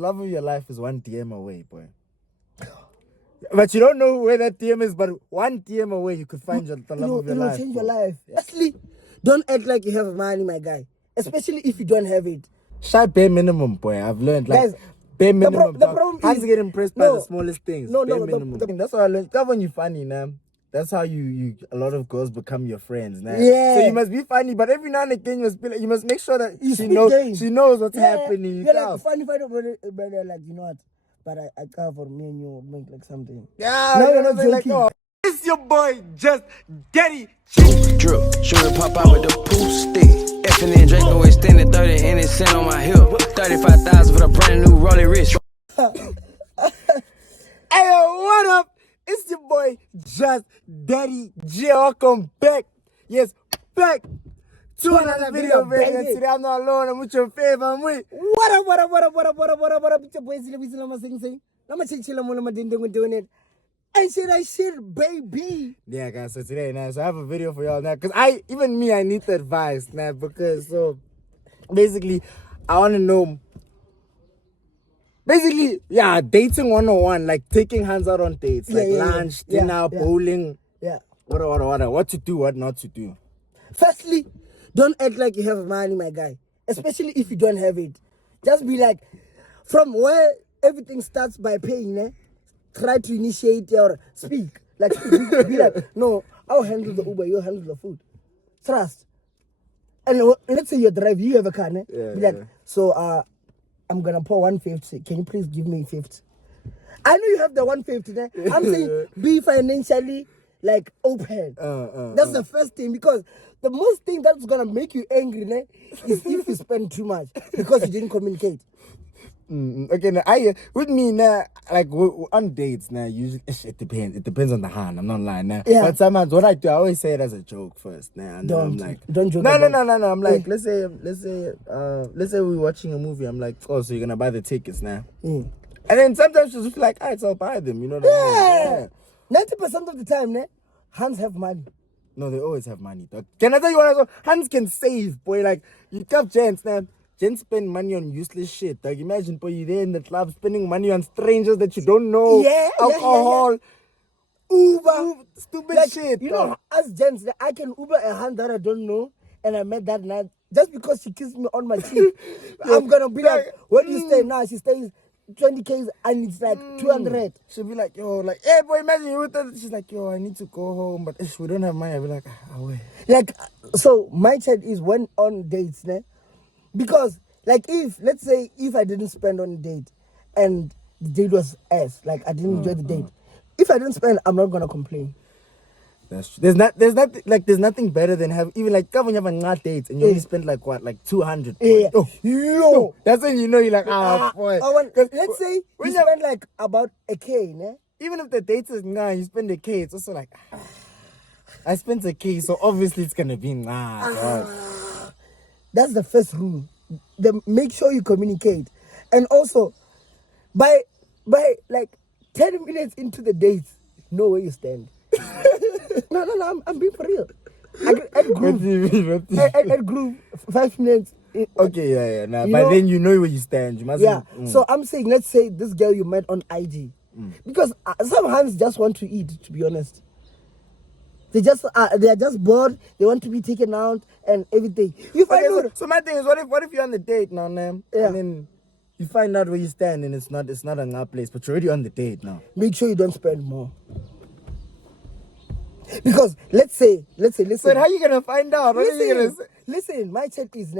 Love of your life is one DM away, boy. But you don't know where that DM is, but one DM away, you could find the love of your life. It'll change your life. Firstly, don't act like you have money, my guy. Especially if you don't have it. Shy bare minimum, boy. I've learned, like, Guys, bare minimum. the problem Hands is- get impressed by no, the smallest things. no, bare no, minimum. That's what I learned. That's when you're funny, now. That's how you a lot of girls become your friends, now. Yeah. So you must be funny, but every now and again you must make sure that You she speak game. knows what's happening. You're like, funny, but like, you know what? But I cover me and you make like something. Yeah, No, you're not like, joking. oh, it's your boy, Just Daddy. Drip, shooter pop out with the poop stick. Effing and Draco extended 30 and it's cent on my hip. 35,000 for the brand new Rolly Rich. Hey, yo, what up? It's your boy, Just Daddy J. Welcome back. Yes, back to another video, baby. And today I'm not alone. I'm with your favorite. I'm with. What up? It's your boy, Lama Sing. Lama Chichila Mulama Dinding doing it. I said, baby. Yeah, guys, so today, now, so I have a video for y'all now. Because I need the advice now. Because, so, basically, I want to know. Basically, yeah, dating 101, like taking hands out on dates, like lunch, dinner, bowling, what to do, what not to do. Firstly, don't act like you have money, my guy. Especially if you don't have it. Just be like, from where everything starts by paying, try to initiate or speak. Like, be like, no, I'll handle the Uber, you'll handle the food. Trust. And let's say you drive, you have a car, be like, so, I'm gonna pour 150. Can you please give me 50? I know you have the 150. I'm saying be financially like open. That's the first thing, because the most thing that's gonna make you angry is if you spend too much because you didn't communicate. Okay, now with me now, like on dates now, usually it depends. It depends on the hand. I'm not lying now. Yeah. But sometimes what I do, I always say it as a joke first. Now, and then I'm like, don't joke. No. I'm like, let's say we're watching a movie. I'm like, oh, so you're gonna buy the tickets now? And then sometimes she's just like, alright, so I'll buy them. You know what I mean? 90% of the time, hands have money. No, they always have money. Dog. Can I tell you what? Hands can save, boy. Like you have gents now. Gents spend money on useless shit. Like imagine, boy, you're there in the club spending money on strangers that you don't know. Alcohol. Uber. Stupid Like, shit. You know, as gents, I can Uber a hand that I don't know, and I met that night just because she kissed me on my cheek. I'm gonna be like, where do you stay now? She stays 20K and it's like 200. She'll be like, yo, like, hey, boy, imagine you with her. She's like, yo, I need to go home, but we don't have money. I'll be like, wait. Like, so my chat is when on dates, because, like, let's say, if I didn't spend on a date and the date was ass, like, I didn't enjoy the date. If I didn't spend, I'm not gonna complain. That's true. There's nothing better than even like when you have a dates and you only spend like 200. Yeah. Yo, that's when you know you're like, boy. Let's say you spend like about a K, even if the date is you spend a K, it's also like, I spent a K, so obviously it's gonna be That's the first rule. Make sure you communicate, and also by like 10 minutes into the date, know where you stand. No, I'm being for real. At group 5 minutes. Okay, yeah. But then you know where you stand. You must. Yeah. So I'm saying, let's say this girl you met on IG, because some hands just want to eat. To be honest, they are just bored. They want to be taken out and everything. You find out. So my thing is, what if you're on the date now, and then you find out where you stand and it's not a place, but you're already on the date now. Make sure you don't spend more. Because let's say. But how you gonna find out? What are you gonna say? Listen, my chat is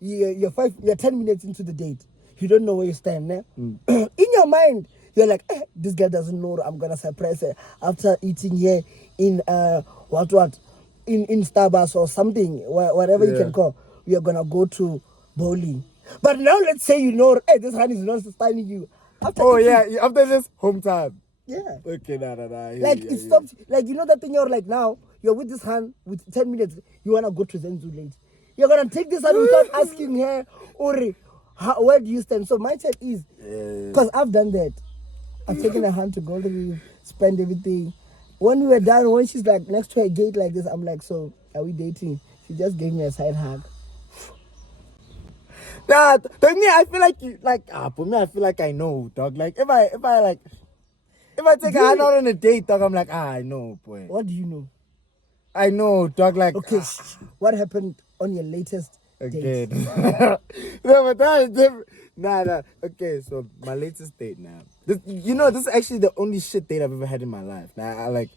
you're 10 minutes into the date. You don't know where you stand, In your mind, you're like, this girl doesn't know I'm gonna surprise her after eating here in in Starbucks or something, whatever you can call. We are gonna go to bowling. But now let's say this hand is not sustaining you. After this home time. Yeah. Okay, nah. Like it stops. Like that thing. You're like, now you're with this hand with 10 minutes. You wanna go to Zenzu late. You're gonna take this hand without asking her, Ori, where do you stand? So my chat is, because I've done that. I've taken a hand to go to spend everything. When we were done, when she's like next to a gate like this, I'm like, so are we dating? She just gave me a side hug. Nah, to me, I feel like for me, I feel like I know, dog. Like, if I take a hand out on a date, dog, I'm like, I know, boy. What do you know? I know, dog, like, Okay, what happened on your latest again. date? No, but that is different. Nah. Okay, so my latest date now. This is actually the only shit date I've ever had in my life. Nah, it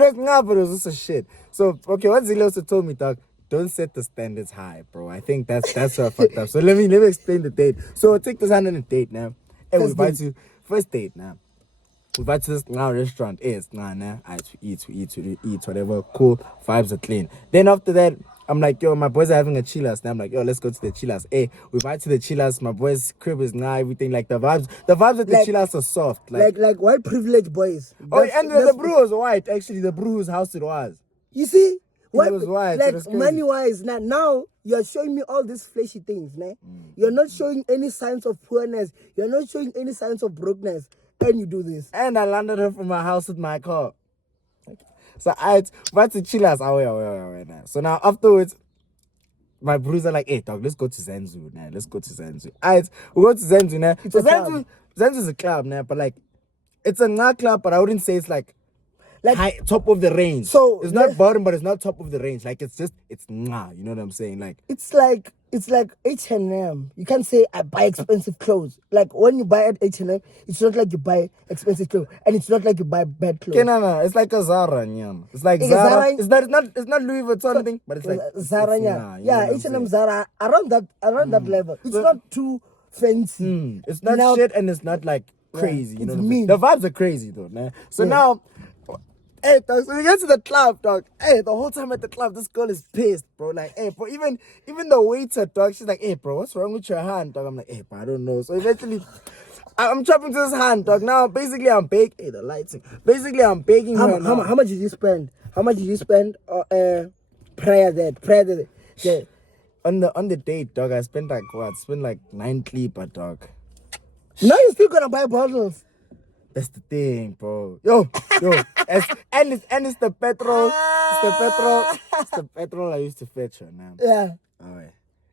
was not, but it was just a shit. So, okay, what Zilli also told me, dog, don't set the standards high, bro. I think that's where I fucked up. So let me explain the date. So take this hand on a date now. And we invite you first date now. We invite to this restaurant. It's nah. We eat, whatever. Cool. Vibes are clean. Then after that, I'm like, yo, my boys are having a chillers. Now I'm like, yo, let's go to the chillers. Hey, we invite to the chillers. My boys' crib is everything. Like the vibes at the chillers are soft. Like white privileged boys. And the brew was white. Actually, the brew's house it was. You see? It was white. Like money wise, now you're showing me all these flashy things, ne? You're not showing any signs of poorness. You're not showing any signs of brokenness. And you do this. And I landed her from my house with my car. So I went to chillers. Now. So now afterwards, my brothers are like, hey, dog, let's go to Zenzu now. Let's go to Zenzu. We go to Zenzu now. So Zenzu's a club now, but like, it's a night club, but I wouldn't say it's like high, top of the range. So it's not bottom, but it's not top of the range. Like it's nah. You know what I'm saying? Like it's like H&M. You can't say I buy expensive clothes. Like when you buy at H&M, it's not like you buy expensive clothes, and it's not like you buy bad clothes. Okay, no. It's like a Zara, nyam. It's like Zara. It's not Louis Vuitton anything, but it's like Zara, yeah. H&M, Zara, around that level. It's not too fancy. It's not shit, and it's not like crazy. You know what I'm saying? mean. The vibes are crazy though, man. So now. Hey, dog, so we get to the club, dog. Hey, the whole time at the club, this girl is pissed, bro. Like, hey, bro, even the waiter, dog, she's like, hey, bro, what's wrong with your hand, dog? I'm like, hey, bro, I don't know. So eventually, I'm chopping to his hand, dog. Now, basically, I'm begging. Hey, the lighting. Basically, I'm begging her. How much did you spend? How much did you spend prior that? Yeah. On the date, dog, I spent like what? Spent like 9 clipper, dog. Now you're still gonna buy bottles. That's the thing, bro. Yo. And it's the petrol. It's the petrol I used to fetch her now. Yeah. Alright.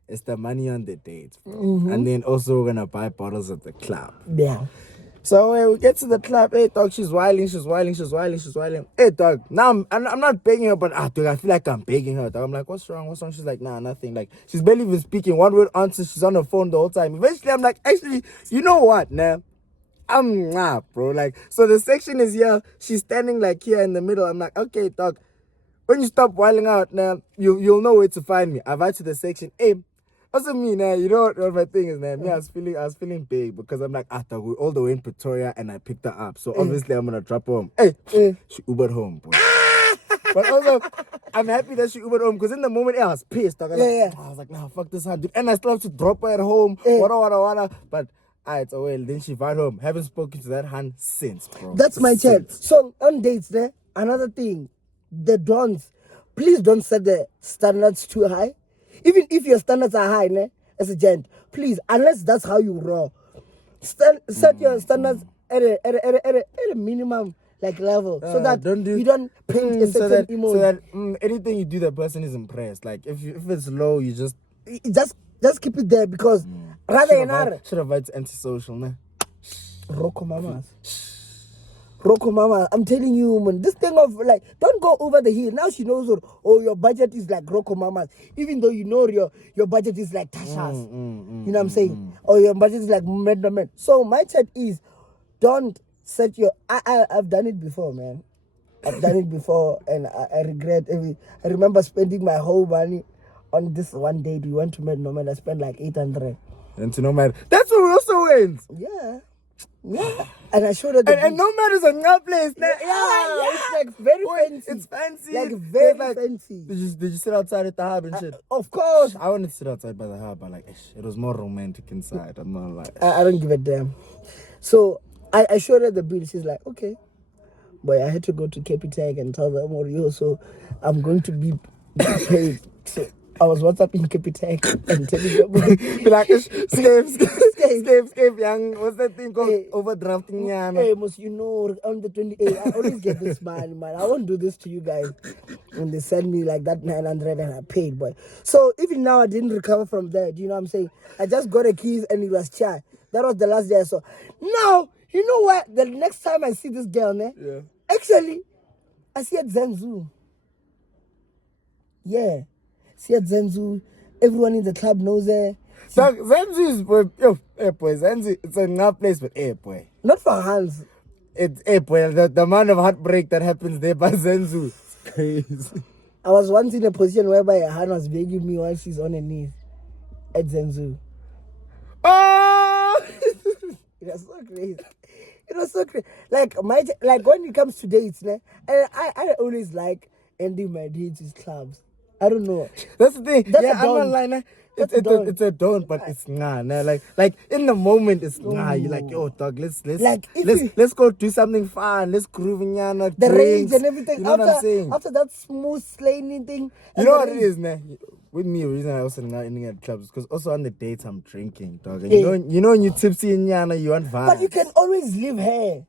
It's the money on the date, bro. And then also we're gonna buy bottles at the club. Yeah. So when we get to the club, hey dog, she's whiling. Hey dog, now I'm not begging her, but dog, I feel like I'm begging her. Dog. I'm like, what's wrong? She's like, nah, nothing. Like she's barely even speaking. One word answer, she's on her phone the whole time. Eventually I'm like, actually, you know what, nah? I'm bro. Like, so the section is here. She's standing like here in the middle. I'm like, okay, dog. When you stop whiling out now, you'll know where to find me. I write to the section. Hey, also me now. You know what my thing is now? Me, I was feeling big because I'm like, dog, we're all the way in Pretoria and I picked her up. So obviously I'm gonna drop her home. Hey, she Ubered home, boy. But also, I'm happy that she Ubered home because in the moment, I was pissed. Dog. I was like, nah, fuck this hand, dude. And I still have to drop her at home. Wada. But alright, so well, then she went home. Haven't spoken to that hand since, bro. That's my chat. So on dates there, another thing, the dons, please don't set the standards too high. Even if your standards are high, ne, as a gent, please, unless that's how you roll, set your standards at a minimum like level, so that you don't paint a certain emoji. So that anything you do, the person is impressed. Like if it's low, you just keep it there because rather than should have it's antisocial, ne? Rocco Mama, I'm telling you, man, this thing of like, don't go over the hill. Now she knows, your budget is like Rocco Mama's, even though you know your budget is like Tasha's. You know what I'm saying? Or your budget is like Medman. So my chat is, don't set your. I've done it before, man. I've done it before, and I regret I remember spending my whole money on this one date. We went to Medman. I spent like 800. And to Nomad, that's what we also went. Yeah. And I showed her and Nomad is a new place. It's like very fancy. It's fancy. Like very fancy. Did you sit outside at the hub and shit? Of course. I wanted to sit outside by the hub, but like it was more romantic inside. I'm not like I don't give a damn. So I showed her the bill. She's like, okay. Boy, I had to go to Capitec and tell them, so I'm going to be paid. So I was WhatsApping Capitec and telling them. Be like, escape, young. What's that thing called? Hey. Overdrafting, yeah. Hey, must you know, on the 28th, I always get this money, man. I won't do this to you guys. When they send me like that 900 and I paid, boy. So even now, I didn't recover from that. Do you know what I'm saying? I just got a keys and it was chai. That was the last day I saw. Now, you know what? The next time I see this girl, ne? Yeah. Actually, I see at Zenzu. Yeah. See at Zenzu. Everyone in the club knows her. So Zenzi is boy, Zenzi, it's a not place, but boy. Not for Hans. It's boy. The amount of heartbreak that happens there by Zenzu is crazy. I was once in a position whereby a hand was begging me while she's on her knees at Zenzu. Oh! It was so crazy. It was so crazy. Like when it comes to dates, ne, and I always like ending my dates with clubs. I don't know. That's the thing. That's yeah, a I'm don't. not lying. That's a don't. It's a don't, but it's nah. Like in the moment, it's nah. You're like, yo, dog, let's go do something fun. Let's groove in yana, The range drinks. and everything. You know what I'm saying? After that smooth slaining thing. You know what it is, nah. With me, the reason I also not ending at clubs because also on the dates I'm drinking, dog. And you know when you tipsy in yana, you want vibes. But you can always leave her.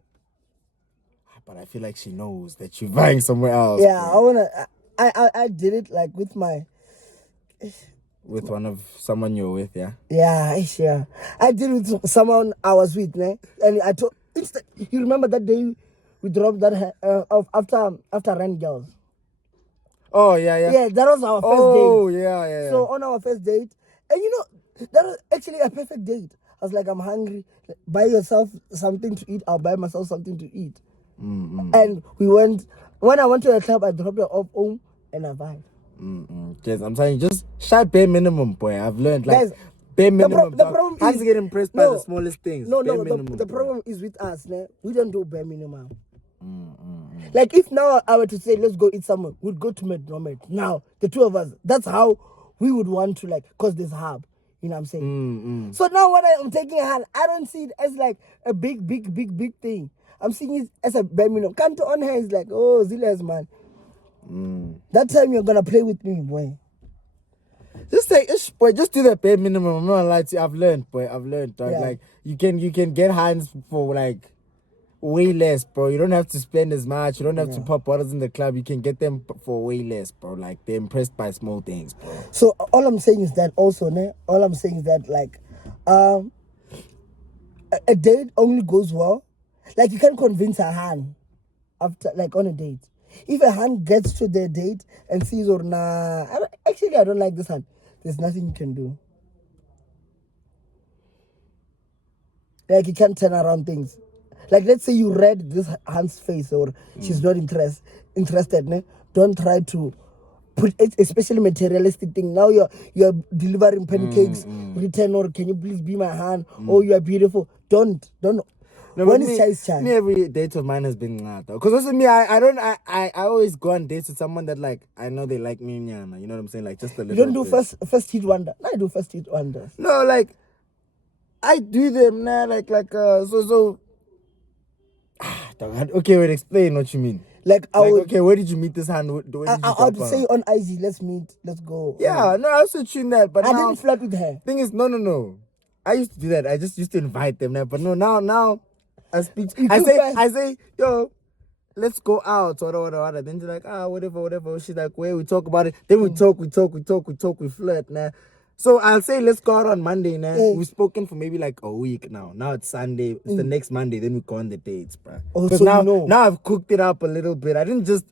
But I feel like she knows that you're vying somewhere else. Yeah, bro. I did it like with my. With someone you're with, yeah. Yeah. I did it with someone I was with, ne? And I told. You remember that day we dropped that after Rand Girls. Oh yeah. Yeah, that was our first date. Oh yeah. So on our first date, and you know, that was actually a perfect date. I was like, I'm hungry. Buy yourself something to eat. I'll buy myself something to eat. And we went. When I went to the club, I dropped her off home and I vibed. Yes, I'm saying just shy bare minimum, boy. I've learned like Guys, bare minimum. the problem I have is- to get impressed by the smallest things. No, Bare the minimum, bro. problem is with us, ne? We don't do bare minimum. Like if now I were to say let's go eat somewhere, we'd go to McDonald's. Now the two of us, that's how we would want to like, cause there's hub. You know what I'm saying? So now when I'm taking a hand, I don't see it as like a big thing. I'm seeing it as a bare minimum. Can't on her is like, oh, Zilas man. That time you're gonna play with me, boy. Just say, boy, just do the bare minimum. I'm not gonna lie to you. I've learned, boy. Dog. Yeah. Like you can get hands for like way less, bro. You don't have to spend as much. You don't have to pop bottles in the club. You can get them for way less, bro. Like they're impressed by small things, bro. So all I'm saying is that also, ne? All I'm saying is that like, a date only goes well. Like you can't convince a hand after like on a date. If a hand gets to the date and sees or nah, I don't like this hand. There's nothing you can do. Like you can't turn around things. Like let's say you read this hand's face or she's not interested. Ne? Don't try to put it, especially materialistic thing. Now you're delivering pancakes, return or can you please be my hand? Oh, you are beautiful. Don't. No, when but is chai? me, every date of mine has been nah, though. Because also me, I always go on dates with someone that like I know they like me, nyana. You know what I'm saying? Like just a little. You don't do bit. first hit wonder. I do first hit wonders. No, like I do them now, so. Dog, okay, wait. Explain what you mean. Like I would. Okay, where did you meet this hand? Where did you I would drop say her? on IG, let's meet, let's go. Yeah, no, I also tune that, but I now didn't flirt with her. thing is, no. I used to do that. I just used to invite them now, but no, now I speak. You I too say, fast. yo, let's go out or whatever. Then they're like, whatever. She's like, where we talk about it. Then we talk, we flirt now. So I'll say, let's go out on Monday now. We've spoken for maybe like a week now. Now it's Sunday. It's the next Monday. Then we go on the dates, bro. Oh, Because so now, you know. now I've cooked it up a little bit. I didn't just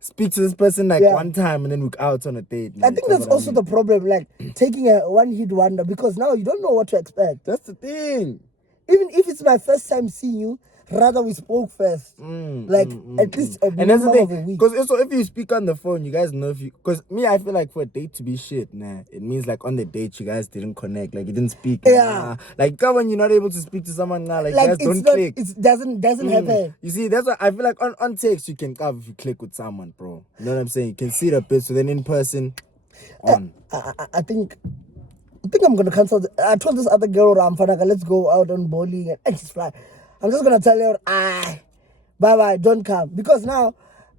speak to this person like one time and then we go out on a date. I think that's also the problem, like taking a one hit wonder, because now you don't know what to expect. That's the thing. Even if it's my first time seeing you, rather we spoke first. At least a And that's the minimum of a thing, week. because also if you speak on the phone, you guys know if you. Because me, I feel like for a date to be shit, it means like on the date you guys didn't connect, like you didn't speak. Yeah. Like when you're not able to speak to someone now, like you Like guys it's don't not, click. it doesn't happen. You see, that's why I feel like on text you can cover if you click with someone, bro. You know what I'm saying? You can see it a bit, so then in person, on. I think I'm gonna cancel. I told this other girl, Ramfanaka, let's go out on bowling, and she's fly. I'm just gonna tell her, bye, don't come, because now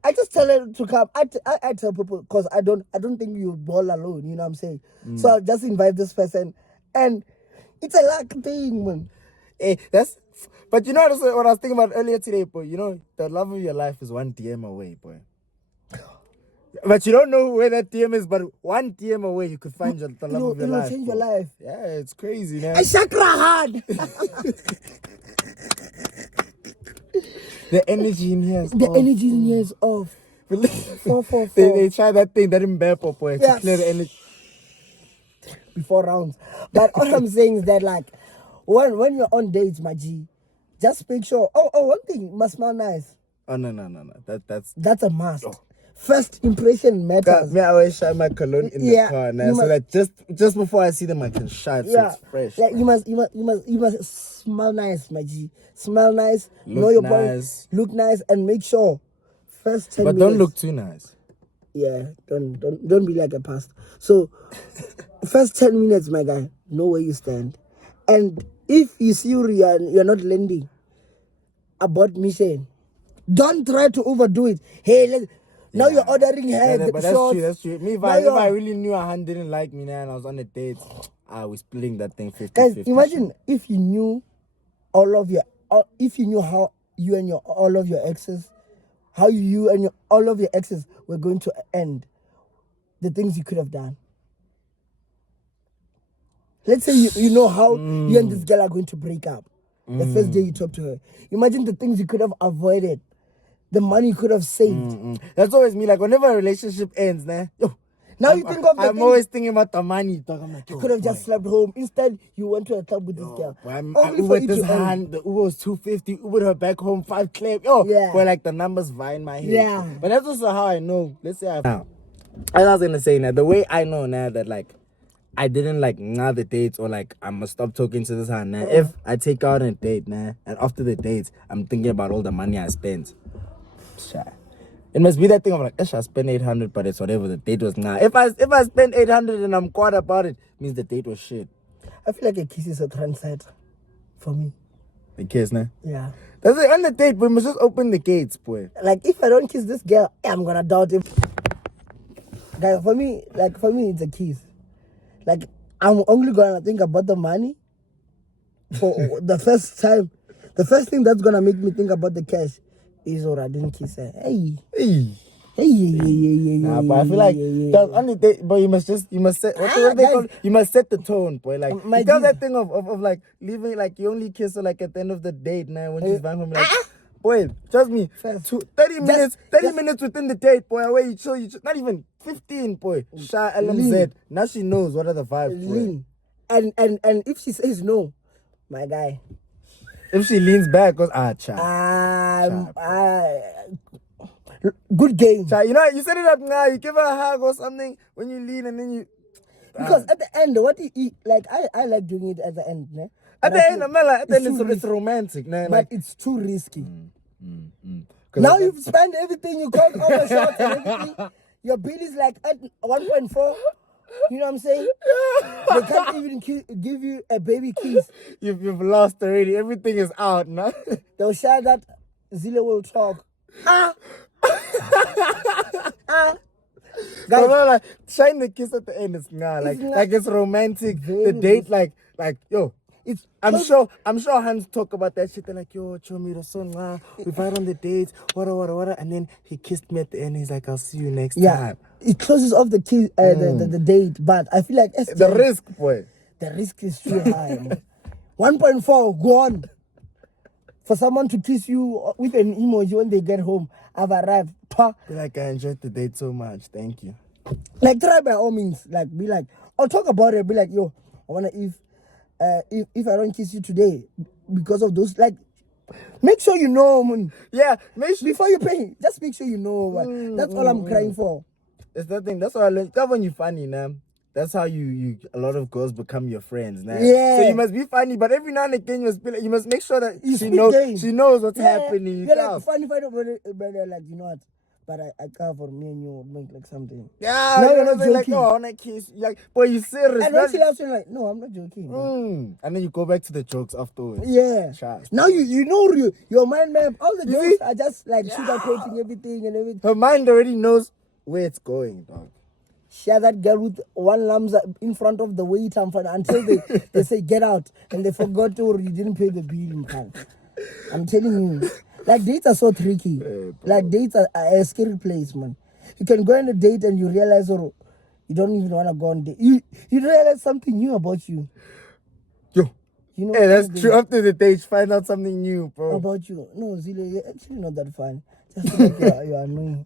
I just tell her to come. I tell people because I don't think you ball alone. You know what I'm saying? So I'll just invite this person, and it's a luck thing, man. Hey, but you know what I was thinking about earlier today, boy. You know, the love of your life is one DM away, boy. But you don't know where that DM is, but one DM away, you could find the love of your life. It will change your boy. life. Yeah, it's crazy, man. I chakra hard. The energy in here is The off. energy in here is off. 444. They try that thing that in Bepo, boy, Yeah. to clear the energy. Before rounds. But all I'm saying is that, like, when you're on dates, my G, just make sure. Oh, one thing, you must smell nice. Oh, no. That's a must. First impression matters. Me, I always shine my cologne in the car now, so that just before I see them, I can shine so it's fresh. Like you must smell nice, my G. Smell nice, Look know your nice. body, look nice, and make sure first 10 But minutes. don't look too nice. Yeah, don't be like a past. So first 10 minutes, my guy, know where you stand, and if you see you're not lending about mission, don't try to overdo it. Hey, now you're ordering her But that's true. Me, if I really knew a hand didn't like me now and I was on a date, we're splitting that thing 50-50. Guys, imagine if you knew if you knew how you and all of your exes, how you and all of your exes were going to end, the things you could have done. Let's say you know how you and this girl are going to break up. The first day you talk to her. Imagine the things you could have avoided. The money you could have saved. That's always me. Like, whenever a relationship ends, nah, Now you think of the I'm things always thinking about the money. I'm like, you could have just slept home. Instead, you went to a club with this girl. I Only for Uber you this to earn. hand, the Uber was 250, Ubered her back home, 5 claim. Boy, like the numbers vie in my head. Yeah. But that's also how I know. Let's say now, as I was gonna say now, the way I know now that like I didn't like the dates or like I must stop talking to this hand now. If I take out a date now and after the dates I'm thinking about all the money I spent. It must be that thing of like, I spent 800, but it's whatever the date was now. If I spend 800 and I'm quiet about it, means the date was shit. I feel like a kiss is a trendsetter for me. The kiss now. Yeah. That's it. On the date, we must just open the gates, boy. Like if I don't kiss this girl, I'm gonna doubt him. Guys, for me, it's a kiss. Like I'm only gonna think about the money for the first time. The first thing that's gonna make me think about the cash is I didn't kiss her. Hey. Nah, but I feel like that's on the date, but you must set what they call, you must set the tone, boy. Like you got that thing of like leaving, like you only kiss her like at the end of the date now when she's back home, like boy, trust me, 30 minutes within the date, boy, where you chill, not even 15, boy. Sha LMZ. Now she knows what are the vibes, boy. And if she says no, my guy. If she leans back, goes good game. You know, you set it up now. You give her a hug or something when you lean, and then you. Because at the end, what you eat, like I like doing it at the end, né? At the end, I'm not like, it's romantic, nah, but like, it's too risky. Now you've spent everything, you called all the shots and everything. Your bill is like at 1.4. You know what I'm saying? They can't even give you a baby kiss. You've lost already. Everything is out, nah. They'll share that Zilla will talk. Guys, like, shine the kiss at the end is like it's romantic. The date, like yo. I'm sure Hans talk about that shit. They're like, yo, Chomi, son, we fight on the dates, what, and then he kissed me at the end. He's like, I'll see you next time. It closes off the the date, but I feel like the risk, boy. The risk is too high. 1.4 gone. For someone to kiss you with an emoji when they get home, I've arrived. Be like, I enjoyed the date so much. Thank you. Like, try by all means. Like, be like, I'll talk about it. Be like, yo, I wanna if I don't kiss you today because of those, like, make sure you know, man. Yeah, make sure before you pay. Just make sure you know. That's all I'm crying for. It's that thing. That's what I learned. That's when you're funny, now. That's how you a lot of girls become your friends, now. Yeah. So you must be funny, but every now and again you must make sure that she knows what's happening. You're like funny, but like, you know what? but I cover me and you will make like something. Yeah, No, you you're know, not they're like, joking. oh, I wanna kiss. You're like, boy, you serious? And man? actually, I was like, no, I'm not joking. Bro. And then you go back to the jokes afterwards. Yeah. Trust. Now you know your mind map. All the You jokes see? are just like sugarcoating everything and everything. Her mind already knows where it's going, dog. Share that girl with one lamza in front of the waiter until they say get out and they forgot or you didn't pay the bill. Man. I'm telling you, like dates are so tricky. Like dates are a scary place, man. You can go on a date and you realize or you don't even want to go on date. You realize something new about you. Yo. You know, Hey, that's something true. After the date, you find out something new, bro. about you. No, Zile, you're actually not that fun. Just feel like you're annoying.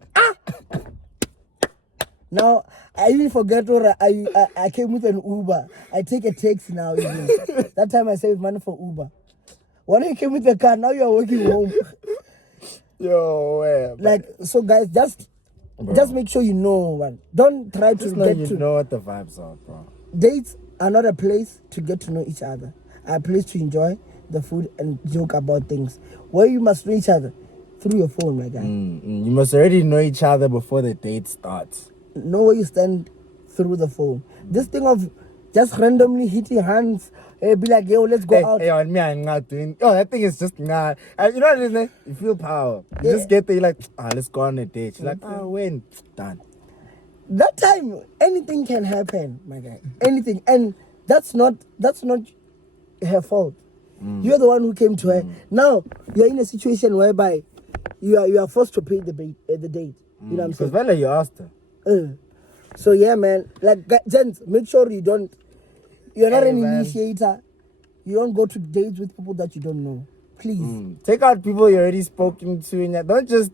Now, I even forget or I came with an Uber. I take a taxi now. Even. That time I saved money for Uber. When I came with the car, now you're walking home. Yo, yeah. Like, so guys, just make sure you know, man. Don't try to Just know get you to... know what the vibes are, bro. Dates are not a place to get to know each other. Are a place to enjoy the food and joke about things. Where you must know each other through your phone, my guy. You must already know each other before the date starts. Know where you stand through the phone. This thing of just randomly hitting hands, be like, yo, let's go out. Hey, on me, I'm not doing. Oh, that thing is just not. You know what it is, man? You feel power. You just get there, you're like, let's go on a date. You're like, when? Done. That time, anything can happen, my guy. Anything, and that's not her fault. You're the one who came to her. Now you're in a situation whereby you are forced to pay the date. You know what I'm Because saying? Vela, you asked her. So yeah, man. Like gents, make sure you're not Hey, an man. initiator. You don't go to dates with people that you don't know. Please. Take out people you already spoken to. And don't just.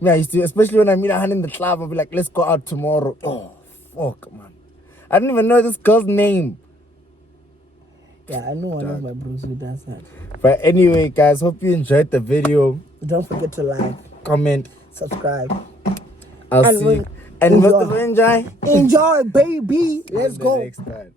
Me, I used to, especially when I meet a hand in the club, I'll be like, let's go out tomorrow. Oh, fuck, man. I don't even know this girl's name. Yeah, I know one of my bros who does that. But anyway, guys, hope you enjoyed the video. Don't forget to like, Comment. subscribe. I'll And see we- you. And enjoy. most of you enjoy. Enjoy, baby. Let's Until go. next time.